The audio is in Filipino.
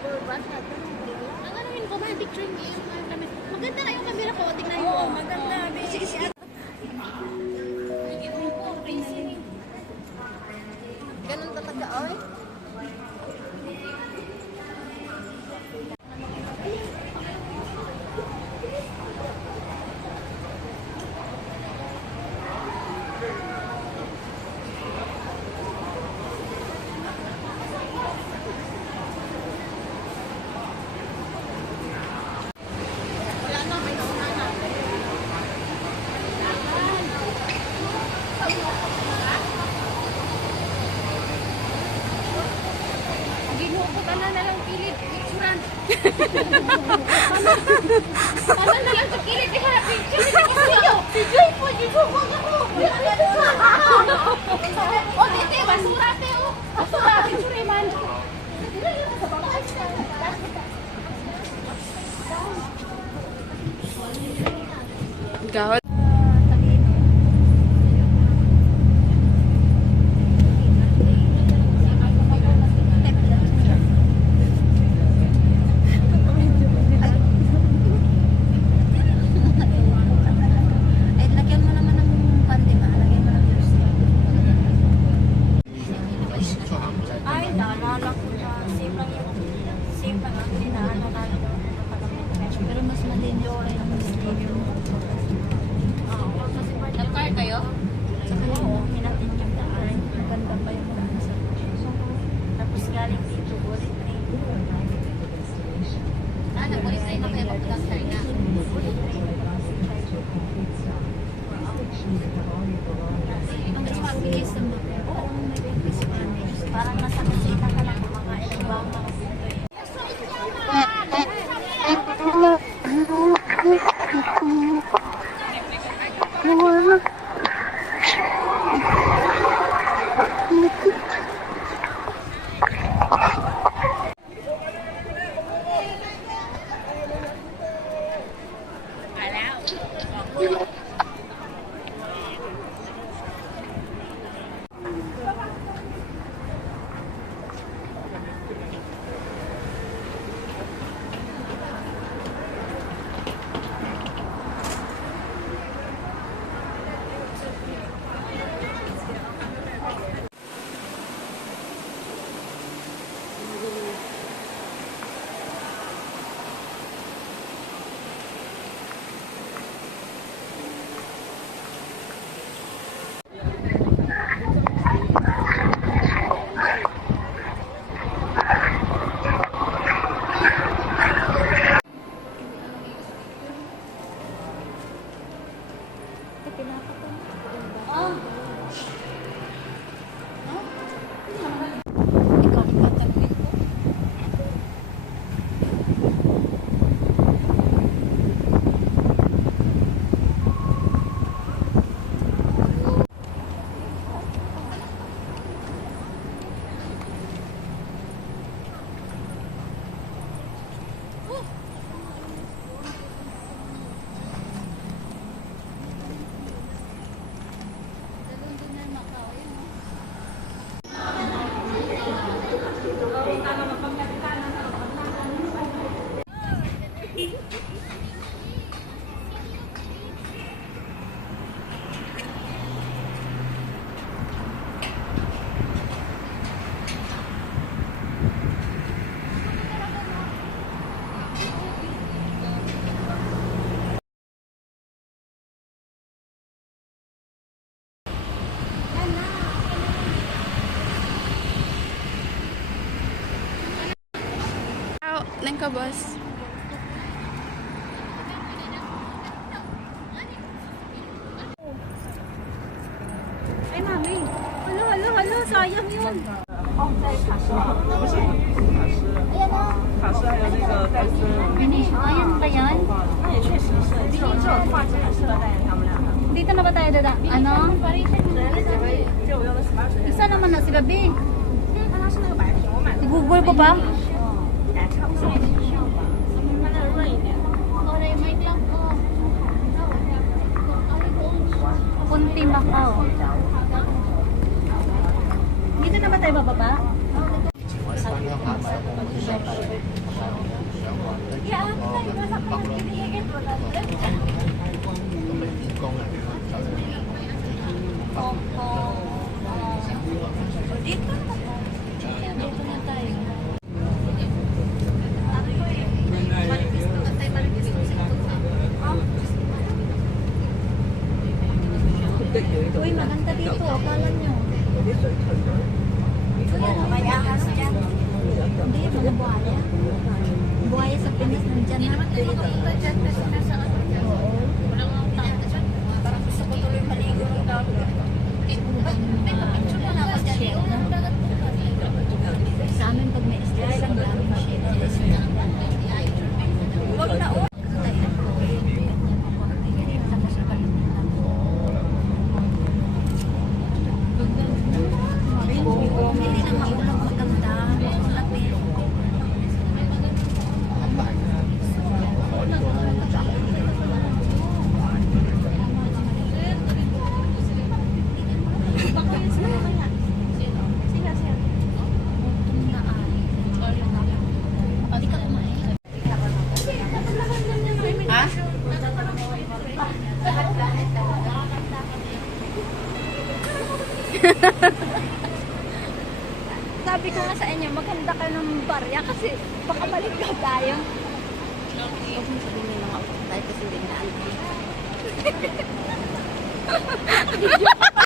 Ang ano yun ko, may picture niya yung maganda na yung camera ko. Tingnan mo. Oo, maganda. Sige, sige. Ganun talaga, oy. Paano na lang kilid, picturean. Paano na lang sa kilid, picture niyo. Si Joy po, isuko ako. O, dito, basura tayo. Basura, picture man. Gawad. Pero mas malinis pa yung studio. Nag-car kayo? Oo, hinatin yung daan. Maganda pa yung nasa. Tapos galing dito, bullet train. Nag-ulit na kayo pag-car na. Ang mas mabilis naman. Oo, may bilis kami. Parang nasa kusina ka lang mga ibang mga Nang ka, boss. Ay, mami. Hala, sayang yun. 卡诗还有那个戴森， Ayan ba yan? 那也确实是这种画质很适合代言他们俩的。 Dito na ba tayo dada? Ano? 这我用的18水， Isa naman na sila, B. 但它是那个白屏，我买的 Google ko pa? 还差不多，它那个润一点。 Punti Macau. Dito na ba tayo bababa? yung mga buhaya. Buhaya sa Pinas, nandyan na. Pumunta dyan kasi nasa ano dyan. Walang mga tao dyan. Parang gusto ko tuloy maligo ng dagat. May picture mo na ako dyan. Ang dagat po kasi. Sa amin, pag may stress, ang daming shade. Huwag na o. Hindi na maulang maganda. Makulat eh. Hindi ka kumain. Ha? Sabi ko nga sa inyo, maganda ka ng barya kasi baka maligay tayo. Huwag mo sabihin nila nga tayo kasi hindi na